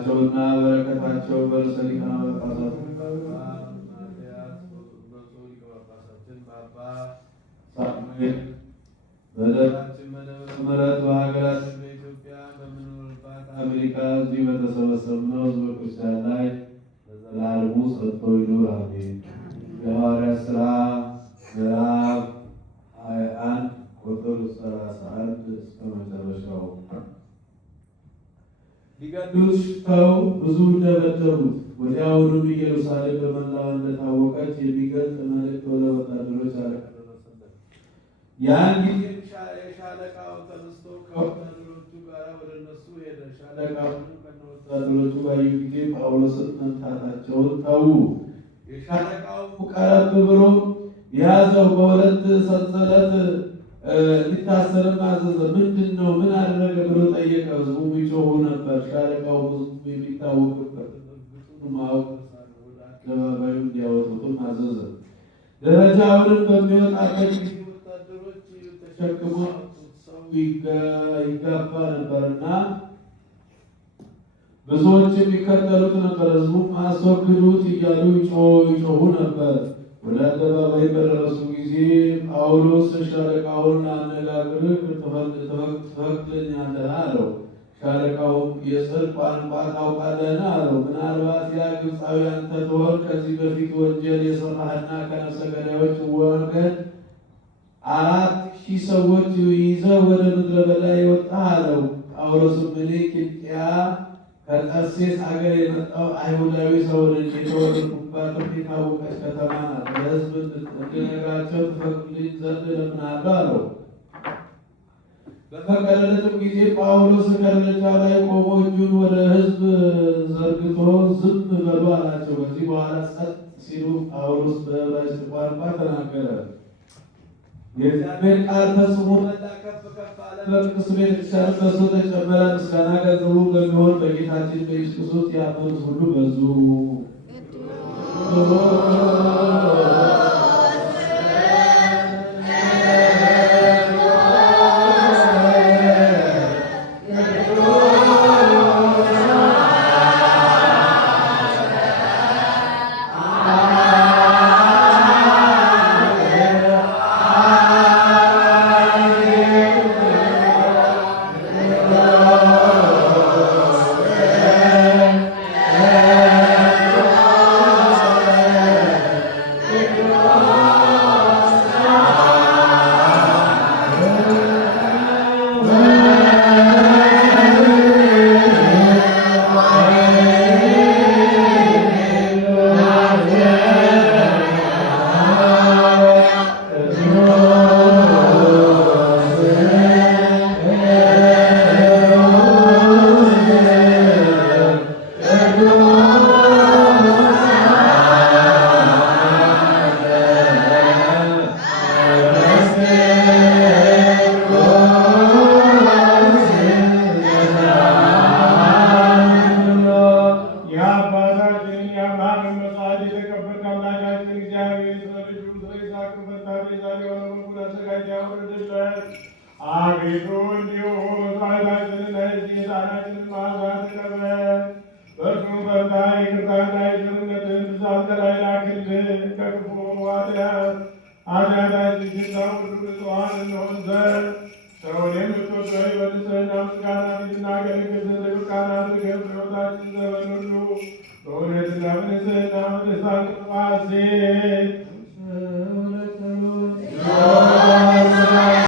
ጸሎታቸውና በረከታቸው በርዕሰ ሊቃነ ጳጳሳት ሳሙኤል በደብራችን መደብረ ምሕረት በሀገራችን በኢትዮጵያ በምንኖርባት አሜሪካ እዚህ በተሰበሰብነው ሕዝበ ክርስቲያን ላይ ለዘላለሙ ጸንቶ ይኑር አሜን። የሐዋርያት ሥራ ምዕራፍ 21 ቁጥር 31 እስከ መጨረሻው። ሊገድሉት ሽተው ብዙ ደበደቡት። ወዲያውኑም ኢየሩሳሌም በመላዋ እንደታወቀች የሚገልጥ መልእክት ወደ ወታደሮች አለቃ ደረሰለት። ያን ጊዜ የሻለቃው ተነስቶ ከወታደሮቹ ጋር ወደ እነሱ ሄደ። ሻለቃውንም ከነወታደሮቹ ባዩ ጊዜ ጳውሎስን መምታታቸውን ተዉ። የሻለቃው ቀረብ ብሎ ያዘው፣ በሁለት ሰንሰለት እንዲታሰርም አዘዘ። ምንድን ነው? ምን አደረገ ብሎ ጠየቀ። ሕዝቡም ይጮኹ ነበር። ሻለቃው ሕዝቡ የሚታወቅበት ማወቅ ወደ አደባባዩ እንዲያወጡትም አዘዘ። ደረጃውንም በሚወጣበት ጊዜ ወታደሮች ተሸክሞ ሰው ይጋፋ ነበርና ብዙዎችም ይከተሉት ነበር። ሕዝቡም አስወግዱት እያሉ ይጮኹ ነበር። ወደ አደባባይ በደረሱ ጊዜ ጳውሎስ ሻለቃውን አነጋግረህ ትፈቅድልኛለህ አለው። ሻለቃውም የጽድቅ ቋንቋ ታውቃለህን አለው። ምናልባት ያ ግብፃዊ አንተ ትሆን? ከዚህ በፊት ወንጀል የሰራህና ከነፍሰ ገዳዮች ወገን 4,000 ሰዎች ይዘህ ወደ ምድረ በዳ የወጣህ አለው። ጳውሎስም እኔ ቂልቅያ ከጠርሴስ አገር የመጣው አይሁዳዊ ሰው ነኝ። የተወለድኩባትም የታወቀች ከተማ ናት። ለሕዝብ እንድነግራቸው ትፈቅዱልኝ ዘንድ እለምናለሁ አለው። በፈቀደለትም ጊዜ ጳውሎስ ከደረጃው ላይ ቆሞ እጁን ወደ ሕዝብ ዘርግቶ ዝም በሉ አላቸው። ከዚህ በኋላ ጸጥ ሲሉ ጳውሎስ በዕብራይስጥ ቋንቋ ተናገረ። የእግዚአብሔር ቃል ፈጽሞ መላ፣ ከፍ ከፍ አለ። በቅድስት ቤተክርስቲያን በእርሱ ተጨመረ። ምስጋና ገንዘቡ በሚሆን በጌታችን በኢየሱስ ክርስቶስ ያመኑት ሁሉ በዙ። አቤቱ እንዲሁ ኃጢአታችንን ለዚህ ሕፃናችንን ማዕዛት ተቀበል። በእርሱ ፈንታ ይቅርታና የቸርነትህን ብዛት ከላይ ላክልን። ከክፉ ኃጢአታችን ሽታው ሁሉ ንጹሐን እንሆን ዘንድ ሰውን የምትወደው በንጽሕና ምስጋና ፊት እናገለግል ዘንድ የበቃን አድርገን በሕይወታችን ዘመን ሁሉ በእውነትና በንጽሕና በደስታ ሐሴት